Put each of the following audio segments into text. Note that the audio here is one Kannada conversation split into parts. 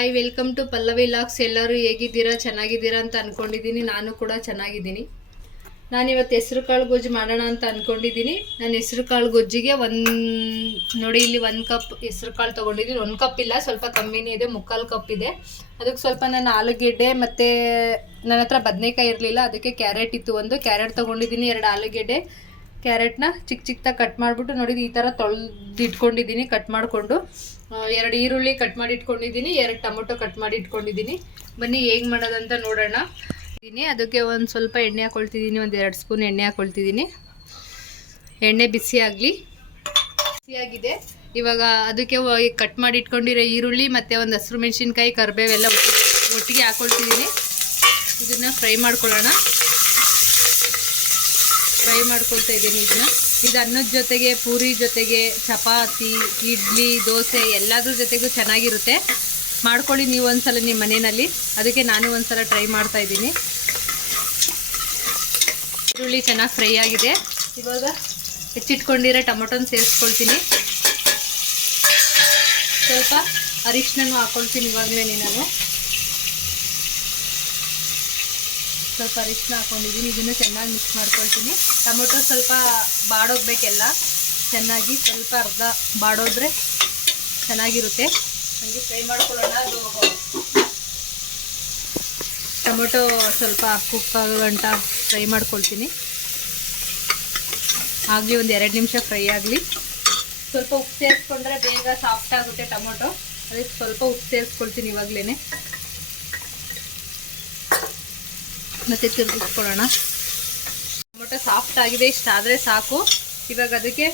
Hi, welcome to Pallavi logs. ಎಲ್ಲರೂ ಹೇಗಿದ್ದೀರಾ? ಚೆನ್ನಾಗಿದ್ದೀರಾ ಅಂತ ಅಂದ್ಕೊಂಡಿದ್ದೀನಿ. ನಾನು ಕೂಡ ಚೆನ್ನಾಗಿದ್ದೀನಿ. ನಾನಿವತ್ತು ಹೆಸರು ಕಾಳು ಗೊಜ್ಜು ಮಾಡೋಣ ಅಂತ ಅಂದ್ಕೊಂಡಿದ್ದೀನಿ. ನಾನು ಹೆಸರು ಕಾಳು ಗೊಜ್ಜಿಗೆ ನೋಡಿ ಇಲ್ಲಿ 1 ಕಪ್ ಹೆಸರು ಕಾಳು ತೊಗೊಂಡಿದ್ದೀನಿ. 1 ಕಪ್ ಇಲ್ಲ, ಸ್ವಲ್ಪ ಕಮ್ಮಿನೇ ಇದೆ, 3/4 ಕಪ್ ಇದೆ. ಅದಕ್ಕೆ ಸ್ವಲ್ಪ ನಾನು ಆಲೂಗೆಡ್ಡೆ ಮತ್ತು ನನ್ನ ಹತ್ರ ಬದನೆಕಾಯಿ ಇರಲಿಲ್ಲ, ಅದಕ್ಕೆ ಕ್ಯಾರೆಟ್ ಇತ್ತು. 1 ಕ್ಯಾರೆಟ್ ತೊಗೊಂಡಿದ್ದೀನಿ, 2 ಆಲೂಗೆಡ್ಡೆ. ಕ್ಯಾರೆಟ್ನ ಚಿಕ್ಕ ಚಿಕ್ಕದಾಗಿ ಕಟ್ ಮಾಡಿಬಿಟ್ಟು ನೋಡಿ ಈ ಥರ ತೊಳೆದಿಟ್ಕೊಂಡಿದ್ದೀನಿ. ಕಟ್ ಮಾಡಿಕೊಂಡು 2 ಈರುಳ್ಳಿ ಕಟ್ ಮಾಡಿ ಇಟ್ಕೊಂಡಿದ್ದೀನಿ, 2 ಟೊಮೊಟೊ ಕಟ್ ಮಾಡಿ ಇಟ್ಕೊಂಡಿದ್ದೀನಿ. ಬನ್ನಿ ಹೇಗೆ ಮಾಡೋದಂತ ನೋಡೋಣ. ಅದಕ್ಕೆ ಒಂದು ಸ್ವಲ್ಪ ಎಣ್ಣೆ ಹಾಕ್ಕೊಳ್ತಿದ್ದೀನಿ, 1-2 ಸ್ಪೂನ್ ಎಣ್ಣೆ ಹಾಕ್ಕೊಳ್ತಿದ್ದೀನಿ. ಎಣ್ಣೆ ಬಿಸಿಯಾಗಿದೆ. ಇವಾಗ ಅದಕ್ಕೆ ಕಟ್ ಮಾಡಿ ಇಟ್ಕೊಂಡಿರೋ ಈರುಳ್ಳಿ ಮತ್ತು ಒಂದು ಹಸಿರು ಮೆಣಸಿನ್ಕಾಯಿ, ಕರಿಬೇವೆಲ್ಲ ಒಟ್ಟಿಗೆ ಹಾಕ್ಕೊಳ್ತಿದ್ದೀನಿ. ಇದನ್ನು ಫ್ರೈ ಮಾಡ್ಕೊಳ್ಳೋಣ. ಫ್ರೈ ಮಾಡ್ಕೊಳ್ತಾ ಇದ್ದೀನಿ ಇದು ಅನ್ನದ ಜೊತೆಗೆ, ಪೂರಿ ಜೊತೆಗೆ, ಚಪಾತಿ, ಇಡ್ಲಿ, ದೋಸೆ ಎಲ್ಲದ್ರ ಜೊತೆಗೂ ಚೆನ್ನಾಗಿರುತ್ತೆ. ಮಾಡ್ಕೊಳ್ಳಿ ನೀವು ಒಂದ್ಸಲ ನಿಮ್ಮ ಮನೆಯಲ್ಲಿ. ಅದಕ್ಕೆ ನಾನು ಒಂದ್ಸಲ ಟ್ರೈ ಮಾಡ್ತಾ ಇದ್ದೀನಿ. ಈರುಳ್ಳಿ ಚೆನ್ನಾಗಿ ಫ್ರೈ ಆಗಿದೆ. ಇವಾಗ ಹೆಚ್ಚಿಟ್ಕೊಂಡಿರೋ ಟೊಮೊಟೊನ ಸೇರಿಸ್ಕೊಳ್ತೀನಿ. ಸ್ವಲ್ಪ ಅರಿಶಿನೂ ಹಾಕ್ಕೊಳ್ತೀನಿ. ಇವಾಗಲೇ ನಾನು ಸ್ವಲ್ಪ ಅರಿಶಿನ ಹಾಕ್ಕೊಂಡಿದ್ದೀನಿ. ಇದನ್ನು ಚೆನ್ನಾಗಿ ಮಿಕ್ಸ್ ಮಾಡ್ಕೊಳ್ತೀನಿ. ಟೊಮೊಟೊ ಸ್ವಲ್ಪ ಬಾಡೋಗ್ಬೇಕೆಲ್ಲ ಚೆನ್ನಾಗಿ, ಸ್ವಲ್ಪ ಅರ್ಧ ಬಾಡೋದ್ರೆ ಚೆನ್ನಾಗಿರುತ್ತೆ. ಹಾಗೆ ಫ್ರೈ ಮಾಡ್ಕೊಳ್ಳೋಣ. ಅದು ಟೊಮೊಟೊ ಸ್ವಲ್ಪ ಕುಕ್ ಆಗಂಟ ಫ್ರೈ ಮಾಡ್ಕೊಳ್ತೀನಿ. ಆಗಲಿ, ಒಂದು 2 ನಿಮಿಷ ಫ್ರೈ ಆಗಲಿ. ಸ್ವಲ್ಪ ಉಪ್ಪು ಸೇರಿಸ್ಕೊಂಡ್ರೆ ಬೇಗ ಸಾಫ್ಟ್ ಆಗುತ್ತೆ ಟೊಮೊಟೊ. ಅದಕ್ಕೆ ಸ್ವಲ್ಪ ಉಪ್ಪು ಸೇರಿಸ್ಕೊಳ್ತೀನಿ ಇವಾಗಲೇ. ಮತ್ತು ತಿರುಗಿಸ್ಕೊಳ್ಳೋಣ. ಟೊಮೊಟೊ ಸಾಫ್ಟ್ ಆಗಿದೆ, ಇಷ್ಟಾದರೆ ಸಾಕು. ಇವಾಗ ಅದಕ್ಕೆ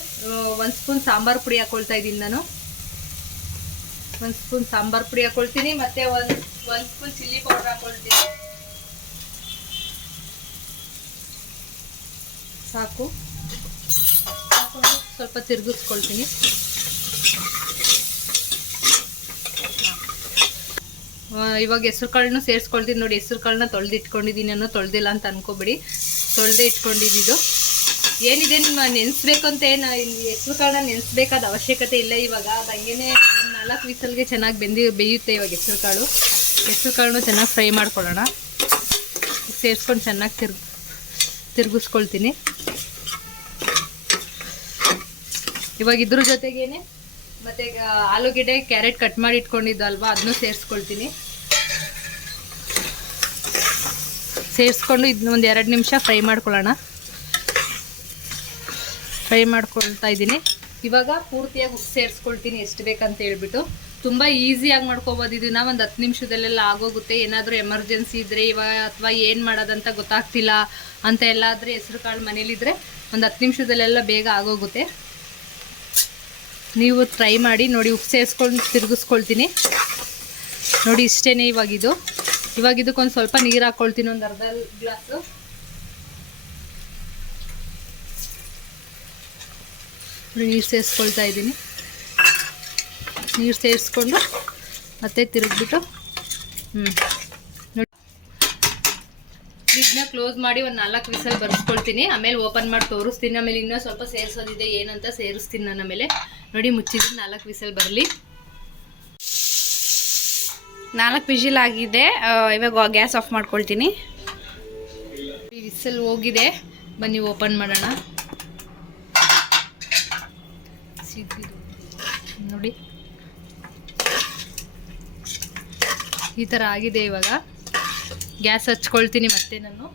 1 ಸ್ಪೂನ್ ಸಾಂಬಾರು ಪುಡಿ ಹಾಕ್ಕೊಳ್ತಾ ಇದ್ದೀನಿ ನಾನು. 1 ಸ್ಪೂನ್ ಸಾಂಬಾರು ಪುಡಿ ಹಾಕ್ಕೊಳ್ತೀನಿ, ಮತ್ತು 1 ಸ್ಪೂನ್ ಚಿಲ್ಲಿ ಪೌಡರ್ ಹಾಕ್ಕೊಳ್ತೀನಿ. ಸಾಕು. ಹಾಕ್ಕೊಂಡು ಸ್ವಲ್ಪ ತಿರುಗಿಸ್ಕೊಳ್ತೀನಿ. ಇವಾಗ ಹೆಸ್ರು ಕಾಳನ್ನು ಸೇರಿಸ್ಕೊಳ್ತೀನಿ. ನೋಡಿ, ಹೆಸ್ರು ಕಾಳನ್ನ ತೊಳೆದಿಟ್ಕೊಂಡಿದ್ದೀನಿ. ನಾನು ತೊಳೆದಿಲ್ಲ ಅಂತ ಅನ್ಕೋಬೇಡಿ, ತೊಳೆದೇ ಇಟ್ಕೊಂಡಿದ್ದು. ಏನಿದೆ, ನಿಮ್ಮ ನೆನೆಸ್ಬೇಕು ಅಂತ ಏನು ಹೆಸ್ರು ಕಾಳನ್ನ ನೆನೆಸ್ಬೇಕಾದ ಅವಶ್ಯಕತೆ ಇಲ್ಲ. ಇವಾಗ ಅದು ಹಂಗೇನೆ 4 ವಿಸಲ್ಗೆ ಚೆನ್ನಾಗಿ ಬೇಯುತ್ತೆ. ಇವಾಗ ಹೆಸ್ರು ಕಾಳನ್ನು ಚೆನ್ನಾಗಿ ಫ್ರೈ ಮಾಡ್ಕೊಳ್ಳೋಣ. ಸೇರಿಸ್ಕೊಂಡು ಚೆನ್ನಾಗಿ ತಿರುಗಿಸ್ಕೊಳ್ತೀನಿ. ಇವಾಗ ಇದ್ರ ಜೊತೆಗೇನೆ ಮತ್ತು ಆಲೂಗೆಡ್ಡೆ, ಕ್ಯಾರೆಟ್ ಕಟ್ ಮಾಡಿ ಇಟ್ಕೊಂಡಿದ್ದು ಅಲ್ವಾ, ಅದನ್ನು ಸೇರಿಸ್ಕೊಳ್ತೀನಿ. ಸೇರಿಸ್ಕೊಂಡು ಇದನ್ನ ಒಂದು 2 ನಿಮಿಷ ಫ್ರೈ ಮಾಡ್ಕೊಳ್ಳೋಣ. ಫ್ರೈ ಮಾಡ್ಕೊಳ್ತಾ ಇದ್ದೀನಿ. ಇವಾಗ ಪೂರ್ತಿಯಾಗಿ ಉಪ್ಪು ಸೇರಿಸ್ಕೊಳ್ತೀನಿ, ಎಷ್ಟು ಬೇಕಂತ ಹೇಳ್ಬಿಟ್ಟು. ತುಂಬ ಈಸಿಯಾಗಿ ಮಾಡ್ಕೊಬೋದು ಇದನ್ನು. ಒಂದು 10 ನಿಮಿಷದಲ್ಲೆಲ್ಲ ಆಗೋಗುತ್ತೆ. ಏನಾದರೂ ಎಮರ್ಜೆನ್ಸಿ ಇದ್ದರೆ ಇವಾಗ, ಅಥವಾ ಏನು ಮಾಡೋದಂತ ಗೊತ್ತಾಗ್ತಿಲ್ಲ ಅಂತ ಎಲ್ಲಾದರೆ ಹೆಸ್ರು ಕಾಳು ಮನೇಲಿದ್ದರೆ ಒಂದು 10 ನಿಮಿಷದಲ್ಲೆಲ್ಲ ಬೇಗ ಆಗೋಗುತ್ತೆ. ನೀವು ಟ್ರೈ ಮಾಡಿ ನೋಡಿ. ಉಪ್ಪು ಸೇರಿಸ್ಕೊಂಡು ತಿರುಗಿಸ್ಕೊಳ್ತೀನಿ. ನೋಡಿ, ಇಷ್ಟೇ. ಇವಾಗ ಇದಕ್ಕೊಂದು ಸ್ವಲ್ಪ ನೀರು ಹಾಕ್ಕೊಳ್ತೀನಿ, ಒಂದು ಅರ್ಧ ಗ್ಲಾಸು. ನೀರು ಸೇರಿಸ್ಕೊಳ್ತಾ ಇದ್ದೀನಿ. ನೀರು ಸೇರಿಸ್ಕೊಂಡು ಮತ್ತೆ ತಿರುಗಿಬಿಟ್ಟು ನೋಡಿ, ಇದನ್ನ ಕ್ಲೋಸ್ ಮಾಡಿ ಒಂದು 4 ವಿಸಲ್ ಬರ್ಸ್ಕೊಳ್ತೀನಿ. ಆಮೇಲೆ ಓಪನ್ ಮಾಡಿ ತೋರಿಸ್ತೀನಿ. ಆಮೇಲೆ ಇನ್ನೂ ಸ್ವಲ್ಪ ಸೇರಿಸೋದಿದೆ, ಏನಂತ ಸೇರಿಸ್ತೀನಿ ನಾನು ಆಮೇಲೆ. ನೋಡಿ, ಮುಚ್ಚಿದ್ರೆ 4 ವಿಸಲ್ ಬರಲಿ. 4 ವಿಜಿಲ್ ಆಗಿದೆ. ಇವಾಗ ಗ್ಯಾಸ್ ಆಫ್ ಮಾಡ್ಕೊಳ್ತೀನಿ. ವಿಸಲ್ ಹೋಗಿದೆ. ಬನ್ನಿ ಓಪನ್ ಮಾಡೋಣ. ನೋಡಿ, ಈ ಥರ ಆಗಿದೆ. ಇವಾಗ ಗ್ಯಾಸ್ ಹಚ್ಕೊಳ್ತೀನಿ ಮತ್ತೆ ನಾನು.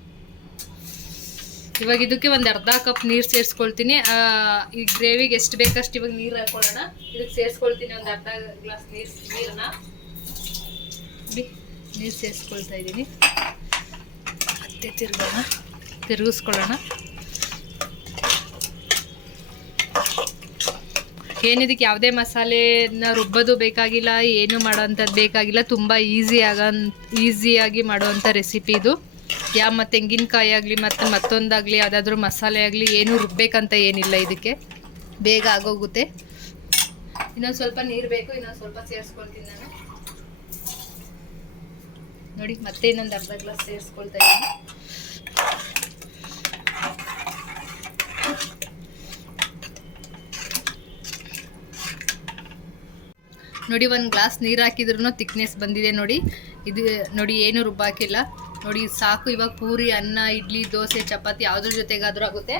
ಇವಾಗ ಇದಕ್ಕೆ ಒಂದು ಅರ್ಧ ಕಪ್ ನೀರು ಸೇರಿಸ್ಕೊಳ್ತೀನಿ. ಈ ಗ್ರೇವಿಗೆ ಎಷ್ಟು ಬೇಕಷ್ಟು ಇವಾಗ ನೀರು ಹಾಕ್ಕೊಳ್ಳೋಣ. ಇದಕ್ಕೆ ಸೇರಿಸ್ಕೊಳ್ತೀನಿ ಒಂದು ಅರ್ಧ ಗ್ಲಾಸ್ ನೀರನ್ನ. ನೀರು ಸೇರಿಸ್ಕೊಳ್ತಾ ಇದ್ದೀನಿ. ಮತ್ತೆ ತಿರುಗಿಸ್ಕೊಳ್ಳೋಣ. ಏನಿದಕ್ಕೆ ಯಾವುದೇ ಮಸಾಲೆನ ರುಬ್ಬೋದು ಬೇಕಾಗಿಲ್ಲ, ಏನು ಮಾಡೋವಂಥದ್ದು ಬೇಕಾಗಿಲ್ಲ. ತುಂಬ ಈಸಿಯಾಗಿ ಮಾಡುವಂಥ ರೆಸಿಪಿ ಇದು. ಮತ್ತು ತೆಂಗಿನಕಾಯಿ ಆಗಲಿ ಮತ್ತು ಮತ್ತೊಂದಾಗಲಿ, ಯಾವುದಾದ್ರೂ ಮಸಾಲೆ ಆಗಲಿ, ಏನೂ ರುಬ್ಬೇಕಂತ ಏನಿಲ್ಲ. ಇದಕ್ಕೆ ಬೇಗ ಆಗೋಗುತ್ತೆ. ಇನ್ನೊಂದು ಸ್ವಲ್ಪ ನೀರು ಬೇಕು, ಇನ್ನೊಂದು ಸ್ವಲ್ಪ ಸೇರಿಸ್ಕೊಳ್ತೀನಿ ನಾನು. ನೋಡಿ, ಮತ್ತೆ ಇನ್ನೊಂದು ಅರ್ಧ ಗ್ಲಾಸ್ ಸೇರಿಸ್ಕೊಳ್ತಾ ಇದ್ದೀನಿ. ನೋಡಿ ಒಂದು ಗ್ಲಾಸ್ ನೀರು ಹಾಕಿದ್ರೂ ತಿಕ್ನೆಸ್ ಬಂದಿದೆ ನೋಡಿ. ಇದು ನೋಡಿ ಏನು ರುಬ್ಬಾಕಿಲ್ಲ ನೋಡಿ, ಸಾಕು. ಇವಾಗ ಪೂರಿ, ಅನ್ನ, ಇಡ್ಲಿ, ದೋಸೆ, ಚಪಾತಿ ಯಾವುದ್ರ ಜೊತೆಗಾದರೂ ಆಗುತ್ತೆ.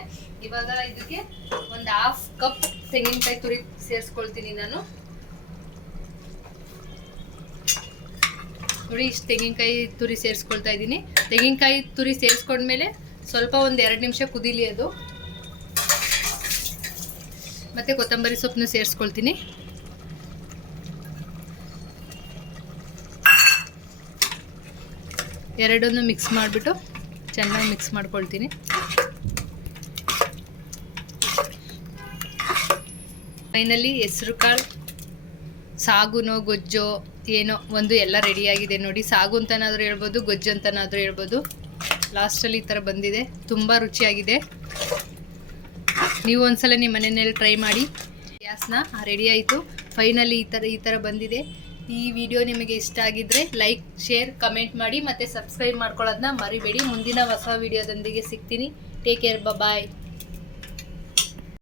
ಇವಾಗ ಇದಕ್ಕೆ ಒಂದು 1/2 ಕಪ್ ತೆಂಗಿನಕಾಯಿ ತುರಿ ಸೇರಿಸ್ಕೊಳ್ತೀನಿ ನಾನು. ನೋಡಿ ಇಷ್ಟು ತೆಂಗಿನಕಾಯಿ ತುರಿ ಸೇರಿಸ್ಕೊಳ್ತಾ ಇದ್ದೀನಿ. ತೆಂಗಿನಕಾಯಿ ತುರಿ ಸೇರಿಸ್ಕೊಂಡ್ಮೇಲೆ ಸ್ವಲ್ಪ ಒಂದು 2 ನಿಮಿಷ ಕುದೀಲಿ ಅದು. ಮತ್ತು ಕೊತ್ತಂಬರಿ ಸೊಪ್ಪನ್ನು ಸೇರಿಸ್ಕೊಳ್ತೀನಿ. ಎರಡನ್ನು ಮಿಕ್ಸ್ ಮಾಡಿಬಿಟ್ಟು ಚೆನ್ನಾಗಿ ಮಿಕ್ಸ್ ಮಾಡ್ಕೊಳ್ತೀನಿ. ಫೈನಲಿ ಹೆಸರು ಕಾಳು ಸಾಗುನೋ ಗೊಜ್ಜೋ ಏನೋ ಒಂದು ಎಲ್ಲ ರೆಡಿಯಾಗಿದೆ ನೋಡಿ. ಸಾಗು ಅಂತನಾದರೂ ಹೇಳ್ಬೋದು, ಗೊಜ್ಜು ಅಂತನಾದರೂ ಹೇಳ್ಬೋದು. ಲಾಸ್ಟಲ್ಲಿ ಈ ಥರ ಬಂದಿದೆ, ತುಂಬ ರುಚಿಯಾಗಿದೆ. ನೀವು ಒಂದ್ಸಲ ನಿಮ್ಮ ಮನೆಯಲ್ಲಿ ಟ್ರೈ ಮಾಡಿ. ಗ್ಯಾಸ್ನ ರೆಡಿ ಆಯಿತು. ಫೈನಲಿ ಈ ಥರ ಬಂದಿದೆ. ಈ ವಿಡಿಯೋ ನಿಮಗೆ ಇಷ್ಟ ಆಗಿದ್ದರೆ ಲೈಕ್, ಶೇರ್, ಕಮೆಂಟ್ ಮಾಡಿ ಮತ್ತು ಸಬ್ಸ್ಕ್ರೈಬ್ ಮಾಡ್ಕೊಳ್ಳೋದನ್ನ ಮರಿಬೇಡಿ. ಮುಂದಿನ ಹೊಸ ವಿಡಿಯೋದೊಂದಿಗೆ ಸಿಗ್ತೀನಿ. ಟೇಕ್ ಕೇರ್, ಬಾಯ್.